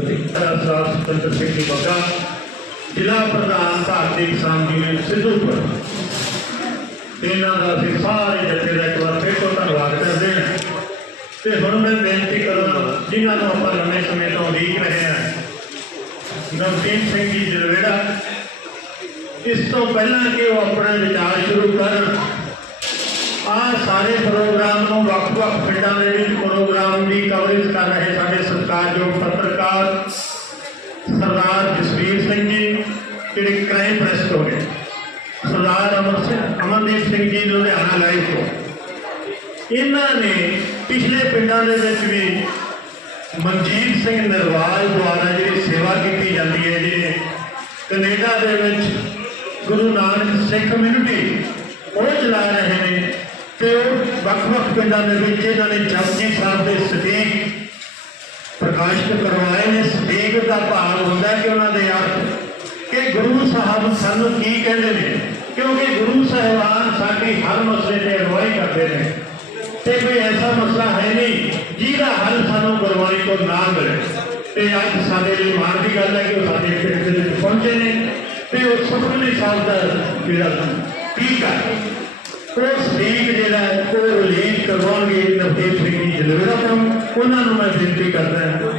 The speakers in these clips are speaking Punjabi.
ਸਰਦਾਰ ਸੁਤੰਤਰ ਸਿੰਘ ਜੀ ਬੱਗਾ ਜ਼ਿਲ੍ਹਾ ਪ੍ਰਧਾਨ ਭਾਰਤੀ ਕਿਸਾਨ ਯੂਨੀਅਨ ਸਿੱਧੂਪੁਰ ਇਹਨਾਂ ਦਾ ਅਸੀਂ ਸਾਰੇ ਜੱਥੇ ਦਾ ਇੱਕ ਵਾਰ ਫਿਰ ਤੋਂ ਧੰਨਵਾਦ ਕਰਦੇ ਹਾਂ। ਤੇ ਹੁਣ ਮੈਂ ਬੇਨਤੀ ਕਰਦਾ ਜਿਨ੍ਹਾਂ ਨੂੰ ਆਪਾਂ ਲੰਮੇ ਸਮੇਂ ਤੋਂ ਉਡੀਕ ਰਹੇ ਹਾਂ, ਨਵਦੀਪ ਸਿੰਘ ਜੀ ਜਲਵੇੜਾ, ਇਸ ਤੋਂ ਪਹਿਲਾਂ ਕਿ ਉਹ ਆਪਣੇ ਵਿਚਾਰ ਸ਼ੁਰੂ ਕਰਨ। ਆ ਸਾਰੇ ਪ੍ਰੋਗਰਾਮ ਨੂੰ ਵੱਖ-ਵੱਖ ਪਿੰਡਾਂ ਦੇ ਵਿੱਚ ਪ੍ਰੋਗਰਾਮ ਦੀ ਕਵਰੇਜ ਕਰ ਰਹੇ ਸਾਡੇ ਸਤਿਕਾਰਯੋਗ ਪੱਤਰਕਾਰ ਸਰਦਾਰ ਜਸਵੀਰ ਸਿੰਘ ਜੀ, ਜਿਹੜੇ ਕ੍ਰਾਈਮ ਪ੍ਰੈਸ ਤੋਂ ਨੇ। ਸਰਦਾਰ ਅਮਰ ਸਿੰਘ ਅਮਰਦੀਪ ਸਿੰਘ ਜੀ, ਲੁਧਿਆਣਾ ਲਾਈਵ ਤੋਂ। ਇਹਨਾਂ ਨੇ ਪਿਛਲੇ ਪਿੰਡਾਂ ਦੇ ਵਿੱਚ ਵੀ ਮਨਜੀਤ ਸਿੰਘ ਨਰਵਾਲ ਦੁਆਰਾ ਜਿਹੜੀ ਸੇਵਾ ਕੀਤੀ ਜਾਂਦੀ ਹੈ ਜੀ ਕੈਨੇਡਾ ਦੇ ਵਿੱਚ ਗੁਰੂ ਨਾਨਕ ਸਿੱਖ ਕਮਿਊਨਿਟੀ ਉਹ ਚਲਾ ਰਹੇ ਨੇ। ਤੇ ਉਹ ਵੱਖ-ਵੱਖ ਪਿੰਡਾਂ ਦੇ ਵਿੱਚ ਇਹਨਾਂ ਨੇ ਜਪਜੀ ਸਾਹਿਬ ਦੇ ਸਟੀਕ ਪ੍ਰਕਾਸ਼ਿਤ ਕਰਵਾਏ ਨੇ। ਸਟੀਕ ਦਾ ਭਾਵ ਹੁੰਦਾ ਕਿ ਉਹਨਾਂ ਦੇ ਅਰਥ ਕਿ ਗੁਰੂ ਸਾਹਿਬ ਸਾਨੂੰ ਕੀ ਕਹਿੰਦੇ ਨੇ? ਕਿਉਂਕਿ ਗੁਰੂ ਸਾਹਿਬਾਨ ਸਾਡੀ ਹਰ ਮਸਲੇ ਤੇ ਅਗਵਾਈ ਕਰਦੇ ਨੇ। ਤੇ ਕੋਈ ਐਸਾ ਮਸਲਾ ਹੈ ਨਹੀਂ ਜਿਹਦਾ ਹੱਲ ਸਾਨੂੰ ਗੁਰਬਾਣੀ ਤੋਂ ਨਾ ਮਿਲੇ। ਤੇ ਅੱਜ ਸਾਡੇ ਲਈ ਮਾਣ ਦੀ ਗੱਲ ਹੈ ਕਿ ਉਹ ਸਾਡੇ ਪਿੰਡ ਦੇ ਵਿੱਚ ਪਹੁੰਚੇ ਨੇ। ਤੇ ਉਹ ਸੁਖਮਨੀ ਸਾਹਿਬ ਦਾ ਜਿਹੜਾ ਕੀ ਕਰ ਉਹ ਸਟੀਕ ਜਿਹੜਾ ਹੈ, ਉਹ ਰਿਲੀਜ਼ ਕਰਵਾਉਣਗੇ ਨਵਦੀਪ ਸਿੰਘ ਜੀ ਜਲਵੇਰਾ ਤੋਂ ਉਹਨਾਂ ਨੂੰ ਮੈਂ ਬੇਨਤੀ ਕਰਦਾ ਹਾਂ।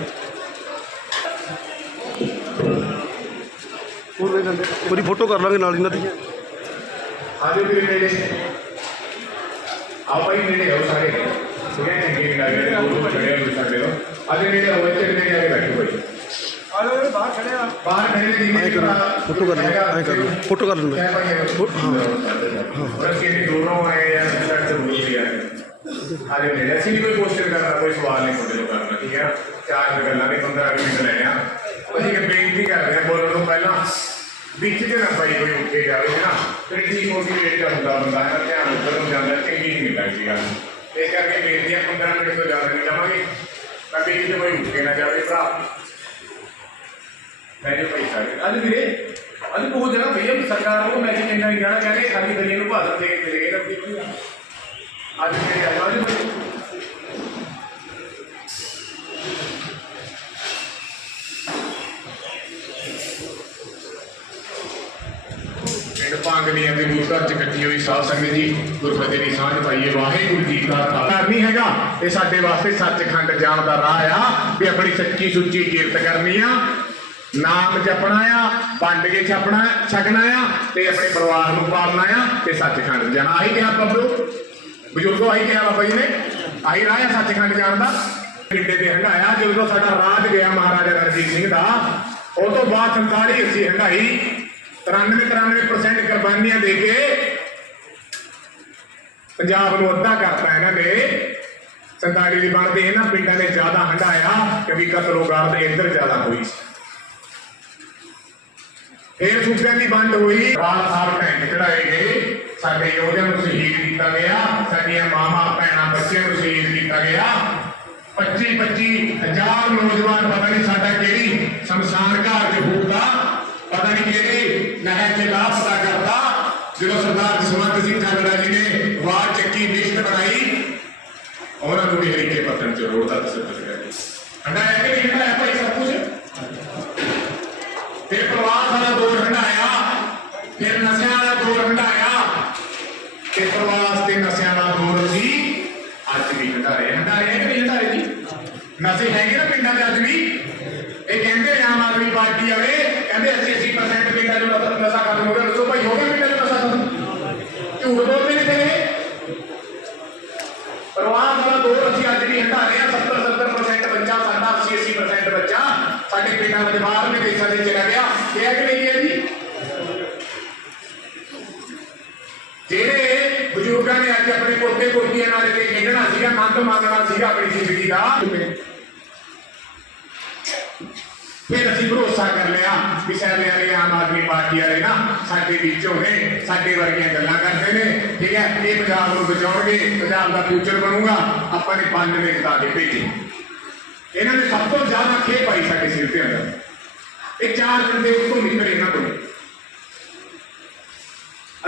ਪੂਰੀ ਫੋਟੋ ਕਰ ਲਾਂਗੇ ਨਾਲ ਇਹਨਾਂ ਦੀ। ਆਜੋ ਵੀਰੇ ਨੇੜੇ। ਆਓ ਭਾਈ ਨੇੜੇ ਆਓ ਸਾਰੇ। ਸੁਣਿਆ ਚੰਗੀ ਨਹੀਂ ਲੱਗ ਰਿਹਾ ਉਹ ਖੜੇ ਹੋ ਸਕਦੇ ਹੋ ਆਜੋ ਨੇੜੇ ਆਓ ਇੱਥੇ ਨੇੜੇ ਆ ਕੇ ਬੈਠੋ ਭਾਈ। ਆਲੋ ਬਾਹਰ ਖੜੇ ਆ। ਬਾਹਰ ਖੜੇ ਦੀ ਫੋਟੋ ਕਰ ਲਓ, ਐਂ ਕਰ ਲਓ, ਫੋਟੋ ਕਰ ਲੈਂਦੇ। ਹਾਂ। ਰਸਕੇ ਦੇ ਦੋਨੋਂ ਆਏ ਜਾਂ ਸੜਕ ਤੇ ਰੂਲ ਵੀ ਆਏ ਆਜੋ ਨੇੜੇ ਅਸੀਂ ਵੀ ਕੋਈ ਪੋਸਟਰ ਕਰਨਾ ਕੋਈ ਸਵਾਲ ਨਹੀਂ ਤੁਹਾਡੇ ਤੋਂ ਕਰਨਾ ਠੀਕ ਹੈ ਚਾਰ ਗੱਲਾਂ ਨੇ 15 ਮਿੰਟ ਅਸੀਂ ਇੱਕ ਬੇਨਤੀ ਕਰਦੇ ਹਾਂ ਬੋਲਣ ਤੋਂ ਪਹਿਲਾਂ ਵਿੱਚ ਤੇ ਨਾ ਪਾਈ ਕੋਈ ਉੱਠੇ ਜਾਵੇ ਨਾ ਫਿਰ ਕੀ ਮੋਟੀਵੇਟ ਕਰਦਾ ਬੰਦਾ ਹੈ ਧਿਆਨ ਉੱਧਰ ਨੂੰ ਜਾਂਦਾ ਚੰਗੀ ਨਹੀਂ ਲੱਗਦੀ ਗੱਲ ਇਸ ਕਰਕੇ ਬੇਨਤੀਆਂ 15 ਮਿੰਟ ਤੋਂ ਜ਼ਿਆਦਾ ਨਹੀਂ ਜਾਵਾਂਗੇ ਤਾਂ ਵੀ ਕਿਤੇ ਕੋਈ ਉੱਠ ਕੇ ਨਾ ਜਾਵੇ ਭਰਾ ਮੈਂ ਜੋ ਭਾਈ ਸਾਰੇ ਅੱਜ ਵੀਰੇ ਅੱਜ ਬਹੁਤ ਜਗ੍ਹਾ ਭਈਆ ਵੀ ਸਰਕਾਰ ਉਹ ਮੈਂ ਕਿ ਇੰਨਾ ਹੀ ਕਹਿਣਾ ਕਹਿੰਦੇ ਖਾਲੀ ਗਲੀਆਂ ਨੂੰ ਭਾਸ਼ਣ ਦੇ ਕੇ ਚਲੇ ਗਏ ਤਾਂ ਕੀ ਅੱਜ ਮੇਰੇ ਅੱਜ ਭਾਈ ਪਿੰਡ ਭੰਗ ਦੀਆਂ ਦੇ ਗੁਰੂ ਘਰ ਚ ਇਕੱਠੀ ਹੋਈ ਸਾਧ ਸੰਗਤ ਜੀ ਗੁਰਫਤਿਹ ਦੀ ਸਾਂਝ ਪਾਈਏ ਵਾਹਿਗੁਰੂ ਜੀ ਕਾ ਖਾਲਸਾ। ਨਹੀਂ ਹੈਗਾ ਇਹ ਸਾਡੇ ਵਾਸਤੇ ਸੱਚਖੰਡ ਜਾਣ ਦਾ ਰਾਹ ਆ ਵੀ ਆਪਣੀ ਸੱਚੀ ਸੁੱਚੀ ਕੀਰਤ ਕਰਨੀ ਆ ਨਾਮ ਜਪਣਾ ਆ ਵੰਡ ਕੇ ਛਪਣਾ, ਛਕਣਾ ਆ ਤੇ ਆਪਣੇ ਪਰਿਵਾਰ ਨੂੰ ਪਾਲਣਾ ਆ ਤੇ ਸੱਚਖੰਡ ਜਾਣਾ। ਆਹੀ ਕਿਹਾ ਬੱਬੂ ਬਜ਼ੁਰਗੋ, ਆਹੀ ਕਿਹਾ ਬਾਬਾ ਜੀ ਨੇ। ਆਹੀ ਰਾਹ ਆ ਸੱਚਖੰਡ ਜਾਣ ਦਾ। ਪਿੰਡੇ ਤੇ ਹੰਡਾਇਆ ਜਦੋਂ ਸਾਡਾ ਰਾਜ ਗਿਆ ਮਹਾਰਾਜਾ ਰਣਜੀਤ ਸਿੰਘ ਦਾ, ਉਹ ਤੋਂ ਬਾਅਦ 47 ਅਸੀਂ ਹੰਡਾਈ 93 93% ਕੁਰਬਾਨੀਆਂ ਦੇ ਕੇ ਪੰਜਾਬ ਨੂੰ ਅੱਧਾ ਕਰਤਾ ਇਹਨਾਂ ਨੇ। ਸੰਤਾੜੀ ਦੀ ਬਣਦੇ ਇਹਨਾਂ ਪਿੰਡਾਂ ਨੇ ਜ਼ਿਆਦਾ ਹੰਡਾਇਆ ਕਿ ਵੀ ਕਤਲੋ ਇੱਧਰ ਜ਼ਿਆਦਾ ਹੋਈ ਸੀ ਫੇਰ ਸੂਬਿਆਂ ਦੀ ਵੰਡ ਹੋਈ। ਰਾਤ ਸਾਰ ਟੈਂਕ ਚੜਾਏ ਗਏ ਸਾਡੇ ਯੋਧਿਆਂ ਨੂੰ ਸ਼ਹੀਦ ਕੀਤਾ ਗਿਆ। ਸਾਡੀਆਂ ਮਾਵਾਂ, ਭੈਣਾਂ, ਬੱਚਿਆਂ ਨੂੰ ਸ਼ਹੀਦ ਕੀਤਾ ਗਿਆ। 25 25 ਹਜ਼ਾਰ ਨੌਜਵਾਨ, ਪਤਾ ਨਹੀਂ ਸਾਡਾ ਕਿਹੜੀ ਸ਼ਮਸ਼ਾਨ ਘਾਟ 'ਚ ਫੂਕਦਾ ਪਤਾ ਨਹੀਂ ਕਿਹੜੀ ਨਹਿਰ 'ਚ ਲਾਪਤਾ ਕਰਦਾ ਜਦੋਂ ਸਰਦਾਰ ਜਸਵੰਤ ਸਿੰਘ ਠਾਕਰਾ ਜੀ ਨੇ ਵਾਰ ਚੱਕੀ ਲਿਸਟ ਬਣਾਈ, ਉਹਨਾਂ ਨੂੰ ਵੀ ਹਰੀਕੇ ਪੱਤਨ 'ਚ ਰੋੜਦਾ ਤਸੱਦਰ ਕਰਿਆ ਹੰਡਾਇਆ ਕਿ ਨਹੀਂ ਹੰਡਾਇਆ ਭਾਈ ਸਭ ਕੁਝ ਫਿਰ ਪ੍ਰਵਾਸ ਵਾਲਾ ਦੌਰ ਹੰਡਾਇਆ ਫਿਰ ਨਸ਼ਿਆਂ ਵਾਲਾ ਦੌਰ ਹੰਡਾਇਆ ਤੇ ਪ੍ਰਵਾਸ ਨਸ਼ਿਆਂ ਵਾਲਾ ਦੌਰ ਸੀ ਅੱਜ ਵੀ ਹੰਡਾਰੇ ਹੰਡਾਰੇ ਕਿ ਨਹੀਂ ਹੰਡਾਰੇ ਜੀ। ਨਸ਼ੇ ਹੈਗੇ ਨਾ ਪਿੰਡਾਂ ਦੇ ਅੱਜ ਵੀ। ਇਹ ਕਹਿੰਦੇ ਆਮ ਆਦਮੀ ਪਾਰਟੀ ਵਾਲੇ, ਕਹਿੰਦੇ 80% ਪਿੰਡਾਂ 'ਚ ਨਸ਼ਾ ਨਸ਼ਾ ਖਤਮ ਹੋ ਗਿਆ। ਦੱਸੋ ਭਾਈ, ਹੋ ਗਿਆ ਪਿੰਡਾਂ 'ਚ ਨਸ਼ਾ ਖਤਮ? ਝੂਠ ਬੋਲਦੇ ਨੇ ਤੇਰੇ ਪ੍ਰਵਾਸ ਵਾਲਾ ਦੌਰ ਅਸੀਂ ਅੱਜ ਵੀ ਹਟਾ ਰਹੇ ਹਾਂ 70 70% ਬੱਚਾ, ਸਾਡਾ 80 80% ਬੱਚਾ। ਸਾਡੇ ਪਿੰਡਾਂ ਦੇ ਬਜ਼ੁਰਗਾਂ ਨੇ ਅੱਜ ਆਪਣੇ ਪੋਤੇ ਪੋਤੀਆਂ ਨਾਲ ਕੇ ਖੇਡਣਾ ਸੀਗਾ ਆਨੰਦ ਮਾਣਨਾ ਸੀਗਾ ਆਪਣੀ ਜ਼ਿੰਦਗੀ ਦਾ। ਫਿਰ ਅਸੀਂ ਭਰੋਸਾ ਕਰ ਲਿਆ ਕਿ ਸਾਡੇ ਵਾਲੇ ਆਮ ਆਦਮੀ ਪਾਰਟੀ ਵਾਲੇ ਨਾ ਸਾਡੇ ਵਿੱਚੋਂ ਨੇ ਸਾਡੇ ਵਰਗੀਆਂ ਗੱਲਾਂ ਕਰਦੇ ਨੇ, ਠੀਕ ਹੈ? ਇਹ ਪੰਜਾਬ ਨੂੰ ਬਚਾਉਣਗੇ, ਪੰਜਾਬ ਦਾ ਫਿਊਚਰ ਬਣੂਗਾ, ਆਪਾਂ ਨੇ ਪੰਜ ਨੇ ਜਿਤਾ ਕੇ ਭੇਜੇ ਇਹਨਾਂ ਨੇ ਸਭ ਤੋਂ ਜ਼ਿਆਦਾ ਖੇ ਪਾਈ ਸਾਡੇ ਸਿਰ ਤੇ ਅੰਦਰ। ਇਹ ਚਾਰ ਬੰਦੇ ਉੱਤੋਂ ਨਿਕਲੇ ਇਹਨਾਂ ਤੋਂ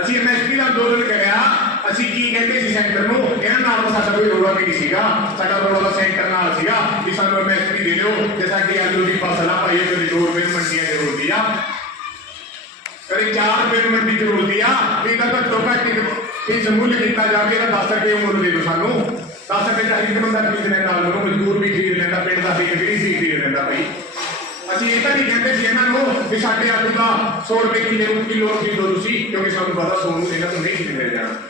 ਅਸੀਂ ਐਮਐਸਪੀ ਦਾ ਅੰਦੋਲਨ ਕਰਿਆ ਅਸੀਂ ਕੀ ਕਹਿੰਦੇ ਸੀ ਸੈਂਟਰ ਨੂੰ? ਇਹਨਾਂ ਨਾਲ ਸਾਡਾ ਕੋਈ ਰੋਲਾ ਨਹੀਂ ਸੀਗਾ। ਸਾਡਾ ਰੋਲਾ ਸੈਂਟਰ ਨਾਲ ਸੀਗਾ ਵੀ ਸਾਨੂੰ ਐਮਐਸਪੀ ਦੇ ਦਿਓ ਤੇ ਸਾਡੀ ਆਲੂ ਦੀ ਫਸਲ ਆ ਭਾਈ ਤੇ ਜ਼ੋਰ ਮੇਰ ਮੰਡੀਆਂ ਦੇ ਰੋਲਦੀ ਆ। ਕਰੇ ਚਾਰ ਮੇਰ ਮੰਡੀ ਤੇ ਰੋਲਦੀ ਆ, ਵੀ ਤਾਂ ਘੱਟੋ ਘੱਟ ਇਹ ਜ਼ਮੂਲ ਕੀਤਾ ਜਾ ਕੇ ਤਾਂ 10 ਰੁਪਏ ਮੁੱਲ ਦੇ ਦਿਓ ਸਾਨੂੰ। 10 ਰੁਪਏ ਦਾ ਇੱਕ ਬੰਦਾ ਖਰੀਦ ਲੈਂਦਾ ਉਹਨੂੰ ਮਜ਼ਦੂਰ ਵੀ ਖਰੀਦ ਲੈਂਦਾ, ਪਿੰਡ ਦਾ ਵੀ ਖਰੀਦ ਸੀ ਖਰੀਦ ਲੈਂਦਾ ਭਾਈ। ਅਸੀਂ ਇਹ ਤਾਂ ਨਹੀਂ ਕਹਿੰਦੇ ਸੀ ਇਹਨਾਂ ਨੂੰ ਵੀ ਸਾਡੇ ਆਲੂ ਦਾ 100 ਰੁਪਏ ਕਿਲੋ ਕਿਲੋ ਖਰੀਦੋ ਤੁਸੀਂ, ਕਿਉਂਕਿ ਸਾਨੂੰ ਪਤਾ ਸੋਨੂੰ ਇਹਨਾਂ ਤੋਂ ਨਹੀਂ ਖਰੀਦਿਆ ਜਾਣਾ।